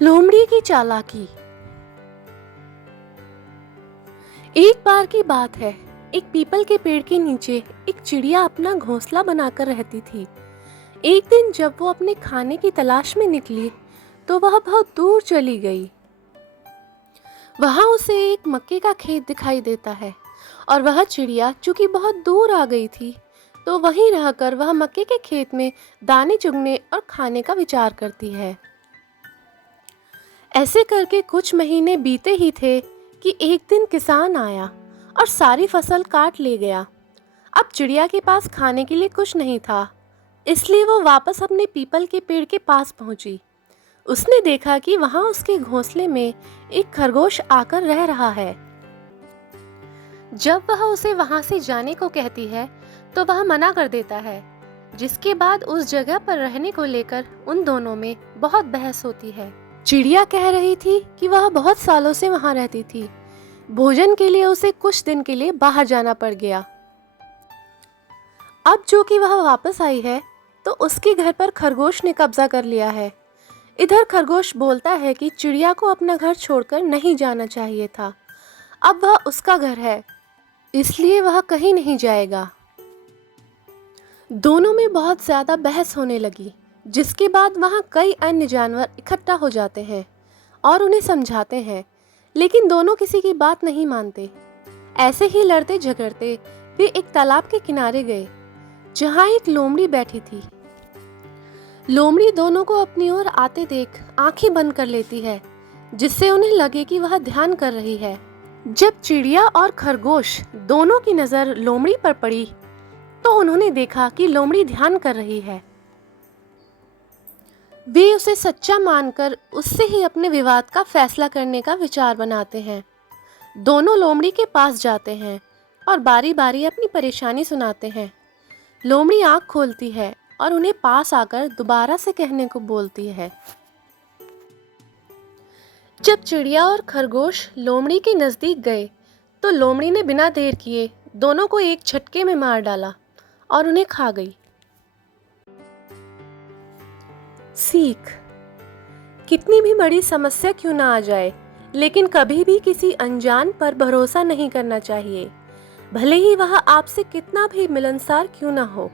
लोमड़ी की चालाकी। एक बार की बात है, एक पीपल के पेड़ के नीचे एक चिड़िया अपना घोंसला बनाकर रहती थी। एक दिन जब वो अपने खाने की तलाश में निकली तो वह बहुत दूर चली गई। वहां उसे एक मक्के का खेत दिखाई देता है और वह चिड़िया चूंकि बहुत दूर आ गई थी तो वहीं रहकर वह मक्के के खेत में दाने चुगने और खाने का विचार करती है। ऐसे करके कुछ महीने बीते ही थे कि एक दिन किसान आया और सारी फसल काट ले गया। अब चिड़िया के पास खाने के लिए कुछ नहीं था, इसलिए वो वापस अपने पीपल के पेड़ के पास पहुंची। उसने देखा कि वहां उसके घोंसले में एक खरगोश आकर रह रहा है। जब वह उसे वहां से जाने को कहती है तो वह मना कर देता है, जिसके बाद उस जगह पर रहने को लेकर उन दोनों में बहुत बहस होती है। चिड़िया कह रही थी कि वह बहुत सालों से वहां रहती थी, भोजन के लिए उसे कुछ दिन के लिए बाहर जाना पड़ गया। अब जो कि वह वापस आई है तो उसके घर पर खरगोश ने कब्जा कर लिया है। इधर खरगोश बोलता है कि चिड़िया को अपना घर छोड़कर नहीं जाना चाहिए था, अब वह उसका घर है इसलिए वह कहीं नहीं जाएगा। दोनों में बहुत ज्यादा बहस होने लगी, जिसके बाद वहां कई अन्य जानवर इकट्ठा हो जाते हैं और उन्हें समझाते हैं, लेकिन दोनों किसी की बात नहीं मानते। ऐसे ही लड़ते झगड़ते वे एक तालाब के किनारे गए जहां एक लोमड़ी बैठी थी। लोमड़ी दोनों को अपनी ओर आते देख आंखें बंद कर लेती है, जिससे उन्हें लगे कि वह ध्यान कर रही है। जब चिड़िया और खरगोश दोनों की नजर लोमड़ी पर पड़ी तो उन्होंने देखा कि लोमड़ी ध्यान कर रही है। वे उसे सच्चा मानकर उससे ही अपने विवाद का फैसला करने का विचार बनाते हैं। दोनों लोमड़ी के पास जाते हैं और बारी बारी अपनी परेशानी सुनाते हैं। लोमड़ी आंख खोलती है और उन्हें पास आकर दोबारा से कहने को बोलती है। जब चिड़िया और खरगोश लोमड़ी के नजदीक गए तो लोमड़ी ने बिना देर किए दोनों को एक झटके में मार डाला और उन्हें खा गई। सीख: कितनी भी बड़ी समस्या क्यों ना आ जाए, लेकिन कभी भी किसी अनजान पर भरोसा नहीं करना चाहिए, भले ही वह आपसे कितना भी मिलनसार क्यों ना हो।